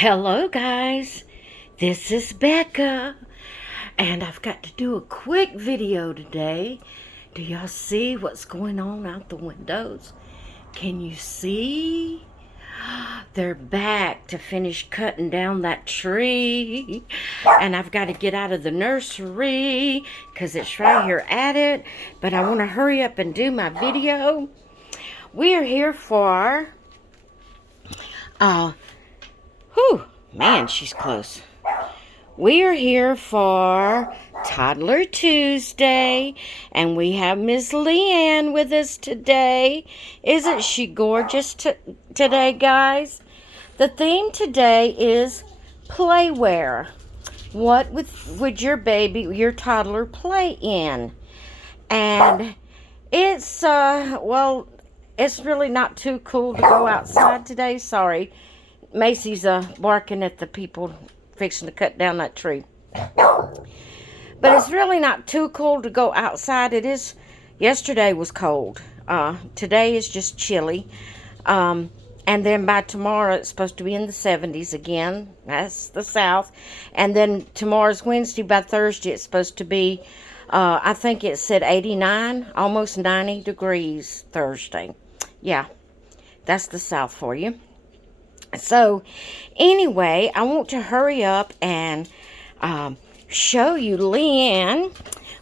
Hello guys, this is Becca, and I've got to do a quick video today. Do y'all see what's going on out the windows? Can you see? They're back to finish cutting down that tree, and I've got to get out of the nursery because it's right here at it, but I want to hurry up and do my video. We are here for whew, man, she's close. We are here for Toddler Tuesday, and we have Miss Leanne with us today. Isn't she gorgeous today, guys? The theme today is playwear. What would your baby, your toddler, play in? And it's, well, it's really not too cool to go outside today. Sorry. Macy's barking at the people fixing to cut down that tree. But it's really not too cool to go outside. It is. Yesterday was cold. Today is just chilly. And then by tomorrow it's supposed to be in the 70s again. That's the South. And then tomorrow's Wednesday. By Thursday it's supposed to be, I think it said 89, almost 90 degrees Thursday. Yeah, that's the South for you. So, anyway, I want to hurry up and show you Leanne.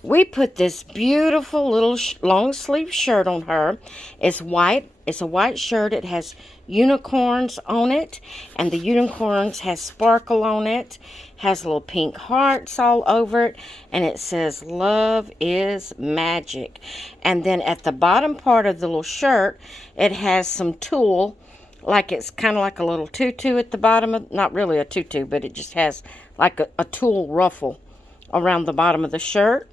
We put this beautiful little long sleeve shirt on her. It's white. It's a white shirt. It has unicorns on it, and the unicorns has sparkle on it. Has little pink hearts all over it, and it says "Love is magic." And then at the bottom part of the little shirt, it has some tulle. Like it's kind of like a little tutu at the bottom of, not really a tutu, but it just has like a tulle ruffle around the bottom of the shirt.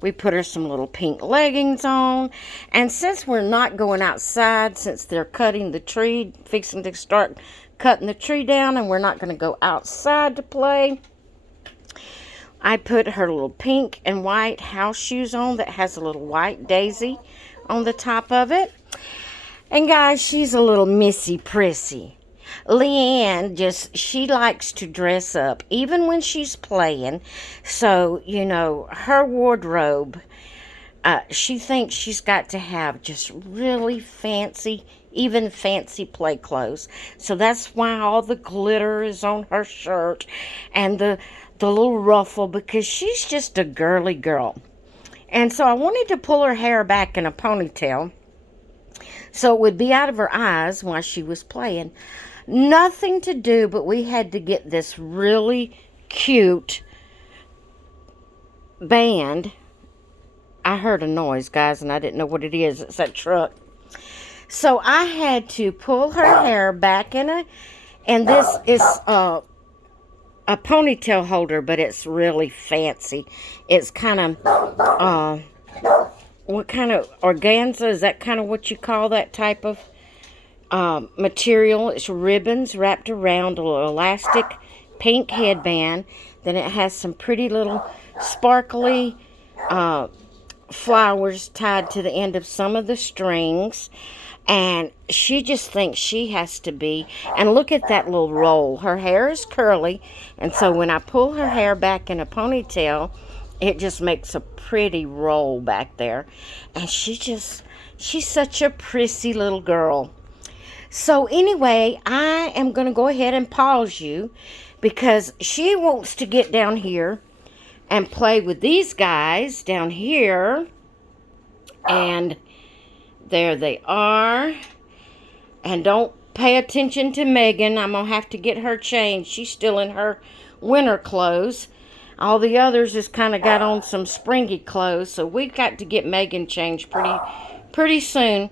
We put her some little pink leggings on. And since we're not going outside, since they're cutting the tree, fixing to start cutting the tree down, and we're not going to go outside to play, I put her little pink and white house shoes on that has a little white daisy on the top of it. And guys, she's a little missy prissy. Leanne she likes to dress up, even when she's playing. So, you know, her wardrobe, she thinks she's got to have just really fancy, even fancy play clothes. So that's why all the glitter is on her shirt and the little ruffle, because she's just a girly girl. And so I wanted to pull her hair back in a ponytail, so it would be out of her eyes while she was playing. Nothing to do, but we had to get this really cute band. I heard a noise, guys, and I didn't know what it is. It's that truck. So I had to pull her hair back and this is a ponytail holder, but it's really fancy. It's kind of, what kind of organza? Is that kind of what you call that type of material? It's ribbons wrapped around a little elastic pink headband. Then it has some pretty little sparkly flowers tied to the end of some of the strings. And she just thinks she has to be. And look at that little roll. Her hair is curly. And so when I pull her hair back in a ponytail, it just makes a pretty roll back there. And she's such a prissy little girl. So anyway, I am going to go ahead and pause you because she wants to get down here and play with these guys down here. And there they are. And don't pay attention to Megan. I'm going to have to get her changed. She's still in her winter clothes. All the others just kind of got on some springy clothes, so we've got to get Megan changed pretty soon.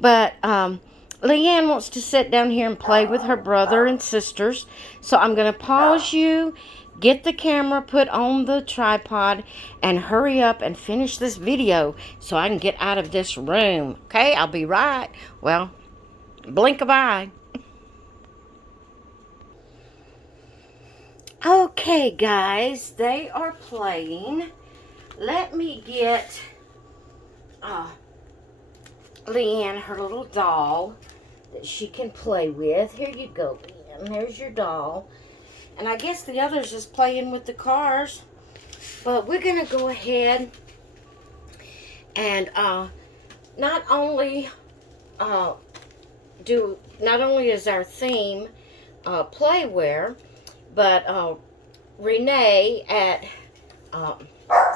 But Leanne wants to sit down here and play with her brother and sisters. So I'm going to pause you, get the camera put on the tripod, and hurry up and finish this video so I can get out of this room. Okay, I'll be right. Well, blink of eye. Okay, guys, they are playing. Let me get Leanne her little doll that she can play with. Here you go, Leanne. And there's your doll. And I guess the others is playing with the cars. But we're going to go ahead and not only is our theme playware, but Renee at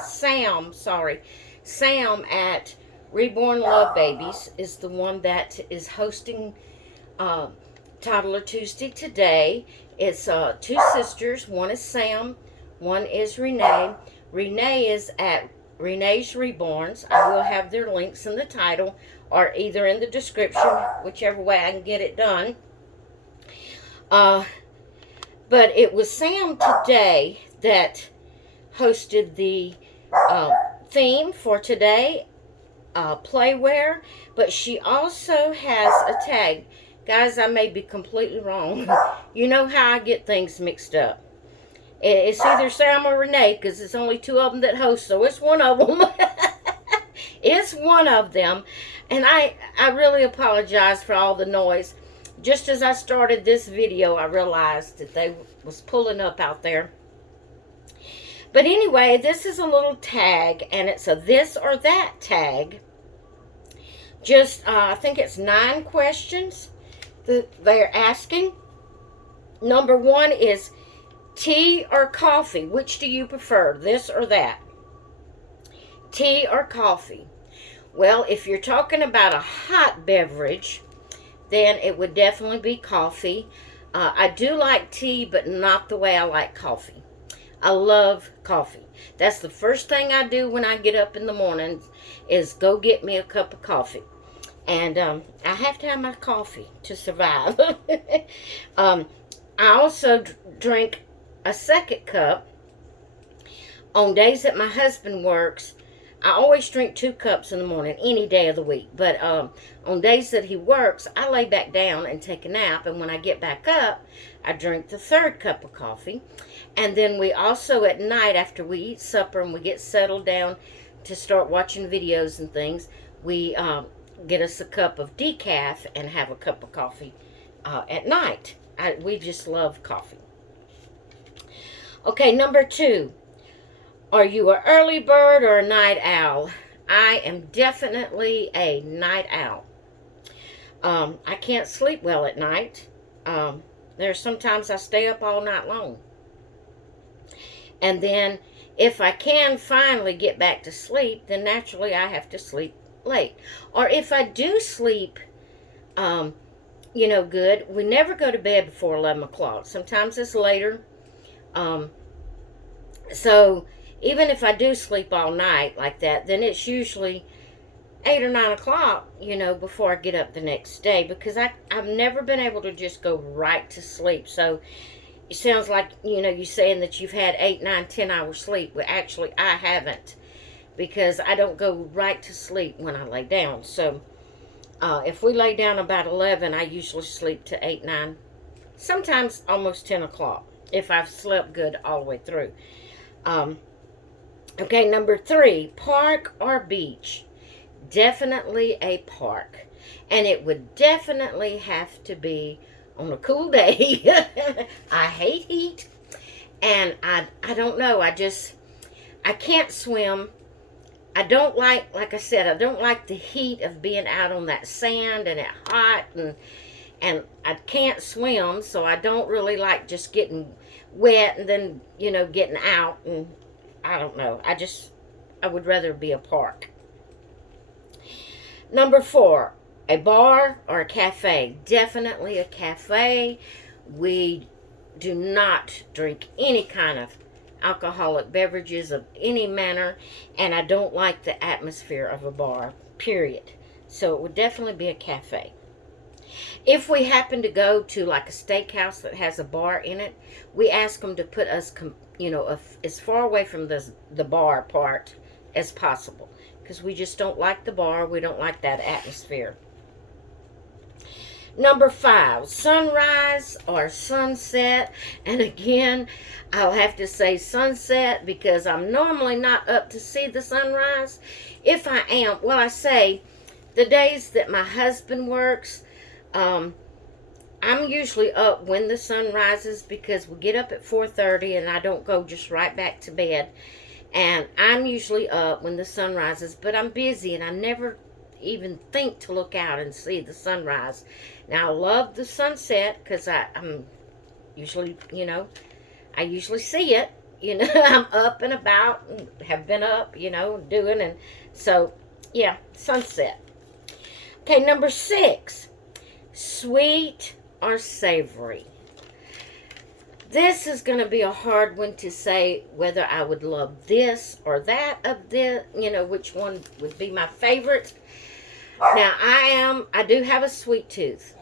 Sam at Reborn Love Babies is the one that is hosting Toddler Tuesday today. It's two sisters. One is Sam, one is Renee. Renee is at Renee's Reborns. I will have their links in the title or either in the description, whichever way I can get it done. But it was Sam today that hosted the theme for today, playware, but she also has a tag. Guys, I may be completely wrong. You know how I get things mixed up. It's either Sam or Renee, because it's only two of them that host, so it's one of them. It's one of them. And I really apologize for all the noise. Just as I started this video, I realized that they was pulling up out there. But anyway, this is a little tag, and it's a this or that tag. Just, I think it's 9 questions that they're asking. Number 1 is tea or coffee. Which do you prefer, this or that? Tea or coffee? Well, if you're talking about a hot beverage, then it would definitely be coffee. I do like tea, but not the way I like coffee. I love coffee. That's the first thing I do when I get up in the morning is go get me a cup of coffee. And I have to have my coffee to survive. I also drink a second cup on days that my husband works. I always drink 2 cups in the morning, any day of the week. But on days that he works, I lay back down and take a nap. And when I get back up, I drink the 3rd cup of coffee. And then we also, at night, after we eat supper and we get settled down to start watching videos and things, we get us a cup of decaf and have a cup of coffee at night. We just love coffee. Okay, number 2. Are you an early bird or a night owl? I am definitely a night owl. I can't sleep well at night. There's sometimes I stay up all night long. And then if I can finally get back to sleep, then naturally I have to sleep late. Or if I do sleep, good, we never go to bed before 11 o'clock. Sometimes it's later. So even if I do sleep all night like that, then it's usually 8 or 9 o'clock, before I get up the next day, because I've never been able to just go right to sleep. So it sounds like, you're saying that you've had 8, 9, 10 hours sleep. Well, actually, I haven't, because I don't go right to sleep when I lay down. So if we lay down about 11, I usually sleep to 8, 9, sometimes almost 10 o'clock, if I've slept good all the way through. Okay, number 3, park or beach? Definitely a park. And it would definitely have to be on a cool day. I hate heat. And I don't know, I can't swim. I don't like I said, I don't like the heat of being out on that sand and it's hot, and I can't swim, so I don't really like just getting wet and then, getting out, and I don't know. I would rather be a park. Number 4, a bar or a cafe? Definitely a cafe. We do not drink any kind of alcoholic beverages of any manner, and I don't like the atmosphere of a bar, period. So it would definitely be a cafe. If we happen to go to like a steakhouse that has a bar in it, we ask them to put us, as far away from the bar part as possible, because we just don't like the bar. We don't like that atmosphere. Number 5, sunrise or sunset? And again, I'll have to say sunset, because I'm normally not up to see the sunrise. If I am, well, I say the days that my husband works, I'm usually up when the sun rises because we get up at 4:30 and I don't go just right back to bed. And I'm usually up when the sun rises, but I'm busy and I never even think to look out and see the sunrise. Now I love the sunset because I'm usually, I usually see it. I'm up and about and have been up, doing. And so, yeah, sunset. Okay, number 6, sweet or savory. This is going to be a hard one to say whether I would love this or that of this, which one would be my favorite. Now, I do have a sweet tooth.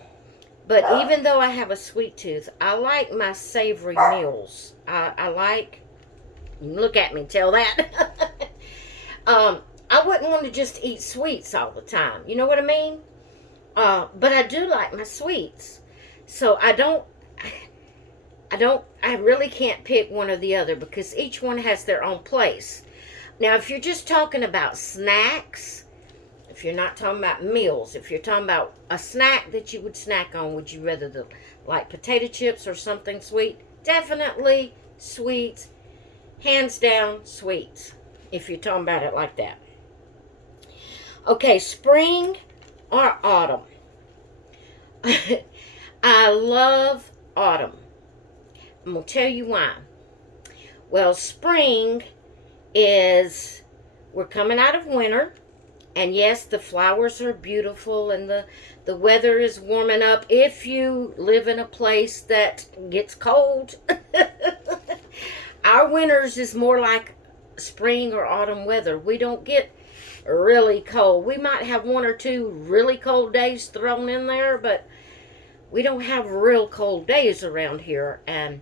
But even though I have a sweet tooth, I like my savory meals. I like, look at me, tell that. I wouldn't want to just eat sweets all the time. You know what I mean? But I do like my sweets. So I really can't pick one or the other because each one has their own place. Now, if you're just talking about snacks, if you're not talking about meals, if you're talking about a snack that you would snack on, would you rather like potato chips or something sweet? Definitely sweets. Hands down, sweets. If you're talking about it like that. Okay, spring or autumn? I love autumn. I'm going to tell you why. Well, spring is, we're coming out of winter. And yes, the flowers are beautiful and the weather is warming up if you live in a place that gets cold. Our winters is more like spring or autumn weather. We don't get really cold. We might have one or two really cold days thrown in there, but we don't have real cold days around here. And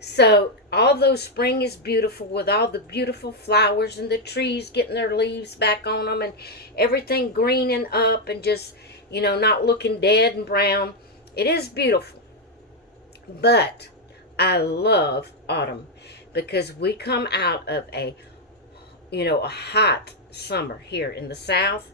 so, although spring is beautiful with all the beautiful flowers and the trees getting their leaves back on them and everything greening up and just, not looking dead and brown, it is beautiful. But I love autumn because we come out of a hot summer here in the South.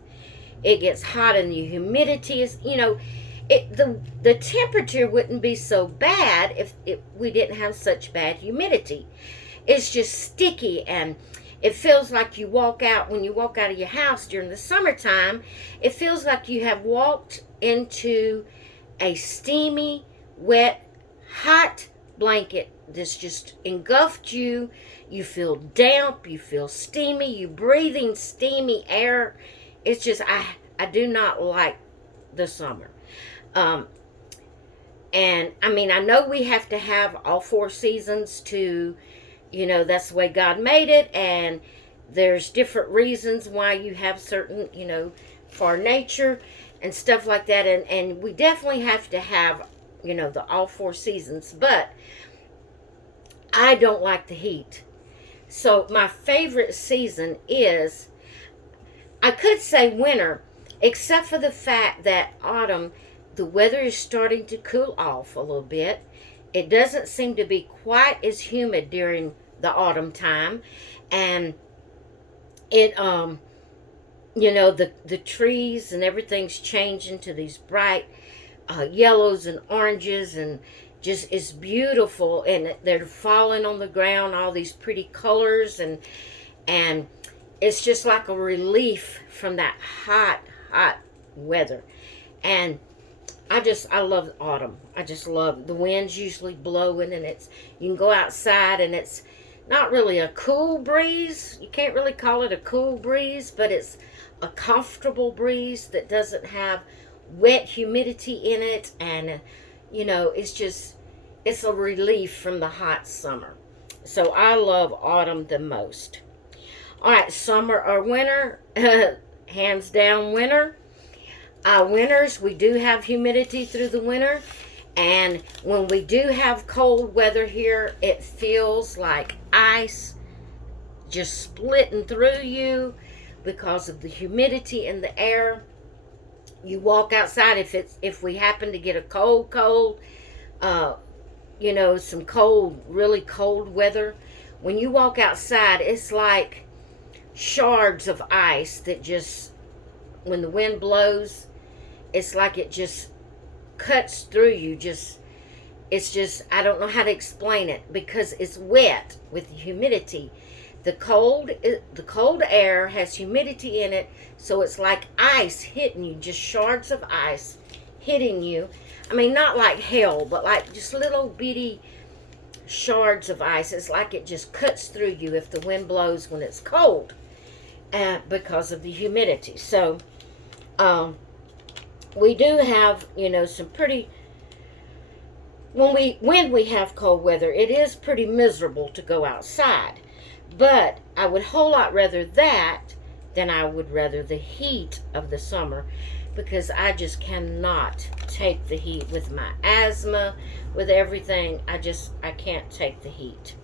It gets hot and the humidity is, the temperature wouldn't be so bad if we didn't have such bad humidity. It's just sticky and it feels like when you walk out of your house during the summertime, it feels like you have walked into a steamy, wet, hot blanket that's just engulfed you. You feel damp, you feel steamy, you breathing steamy air. It's just, I do not like the summer. And I know we have to have all 4 seasons to, that's the way God made it. And there's different reasons why you have certain, for nature and stuff like that. And we definitely have to have, the all 4 seasons. But I don't like the heat. So my favorite season is, I could say winter, except for the fact that autumn, the weather is starting to cool off a little bit. It doesn't seem to be quite as humid during the autumn time. And it, the trees and everything's changing to these bright yellows and oranges and just it's beautiful. And they're falling on the ground, all these pretty colors. And it's just like a relief from that hot weather. And I love autumn. I just love the wind's usually blowing and you can go outside and it's not really a cool breeze. You can't really call it a cool breeze, but it's a comfortable breeze that doesn't have wet humidity in it. And, it's a relief from the hot summer. So I love autumn the most. All right, summer or winter? Hands down winter. Winters, we do have humidity through the winter. And when we do have cold weather here, it feels like ice just splitting through you because of the humidity in the air. You walk outside, if we happen to get a cold, some cold, really cold weather, when you walk outside, it's like shards of ice that just, when the wind blows, it's like it just cuts through you. It's just, I don't know how to explain it, because it's wet with humidity. The cold air has humidity in it, so it's like ice hitting you, just shards of ice hitting you. I mean, not like hell, but like just little bitty shards of ice. It's like it just cuts through you if the wind blows when it's cold, because of the humidity. So we do have, some pretty, when we have cold weather, it is pretty miserable to go outside. But I would a whole lot rather that than I would rather the heat of the summer, because I just cannot take the heat with my asthma, with everything. I can't take the heat.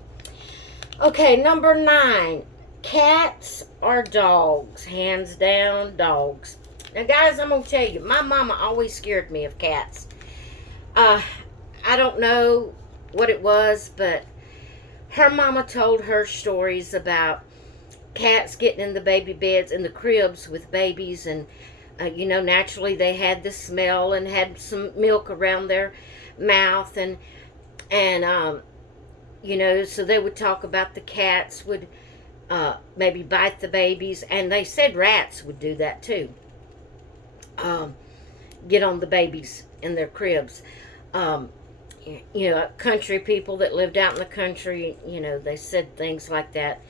Okay, number 9, cats or dogs? Hands down, dogs. Now, guys, I'm going to tell you, my mama always scared me of cats. I don't know what it was, but her mama told her stories about cats getting in the baby beds, in the cribs with babies, and naturally they had the smell and had some milk around their mouth, and so they would talk about the cats would maybe bite the babies, and they said rats would do that too. Get on the babies in their cribs. Country people that lived out in the country, they said things like that.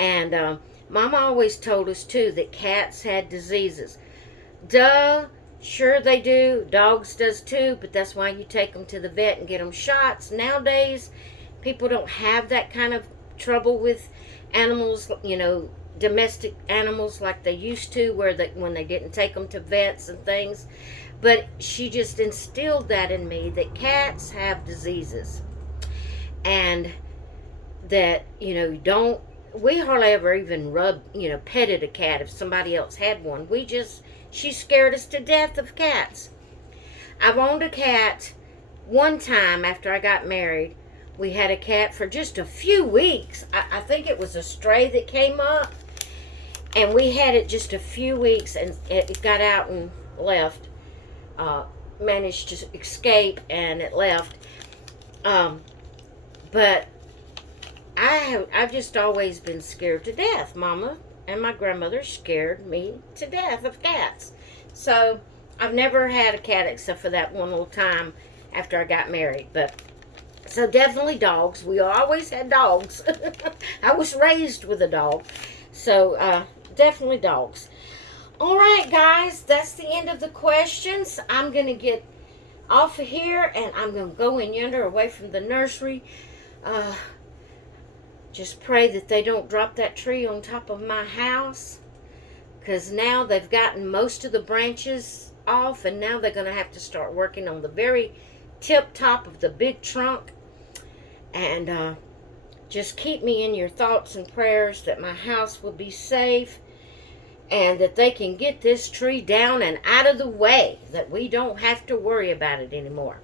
And Mama always told us too that cats had diseases. Duh, sure they do. Dogs does too, but that's why you take them to the vet and get them shots. Nowadays, people don't have that kind of trouble with animals, domestic animals like they used to, when they didn't take them to vets and things. But she just instilled that in me, that cats have diseases. And that, we hardly ever even petted a cat if somebody else had one. She scared us to death of cats. I've owned a cat one time after I got married. We had a cat for just a few weeks. I think it was a stray that came up. And we had it just a few weeks, and it got out and left. Managed to escape, and it left. But I've just always been scared to death. Mama and my grandmother scared me to death of cats. So I've never had a cat except for that one little time after I got married. But so definitely dogs. We always had dogs. I was raised with a dog. So definitely dogs. All right, guys, that's the end of the questions. I'm going to get off of here, and I'm going to go in yonder away from the nursery. Just pray that they don't drop that tree on top of my house, because now they've gotten most of the branches off, and now they're going to have to start working on the very tip top of the big trunk. And just keep me in your thoughts and prayers that my house will be safe, and that they can get this tree down and out of the way, that we don't have to worry about it anymore.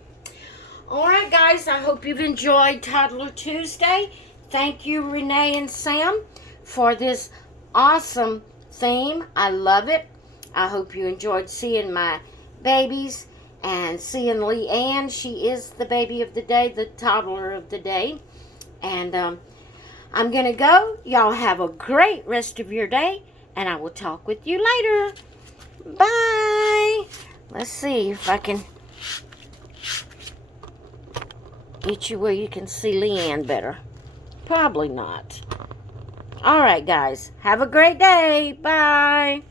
All right, guys, I hope you've enjoyed Toddler Tuesday. Thank you, Renee and Sam, for this awesome theme. I love it. I hope you enjoyed seeing my babies and seeing Leanne. She is the baby of the day, the toddler of the day. And I'm going to go. Y'all have a great rest of your day, and I will talk with you later. Bye. Let's see if I can get you where you can see Leanne better. Probably not. All right, guys. Have a great day. Bye.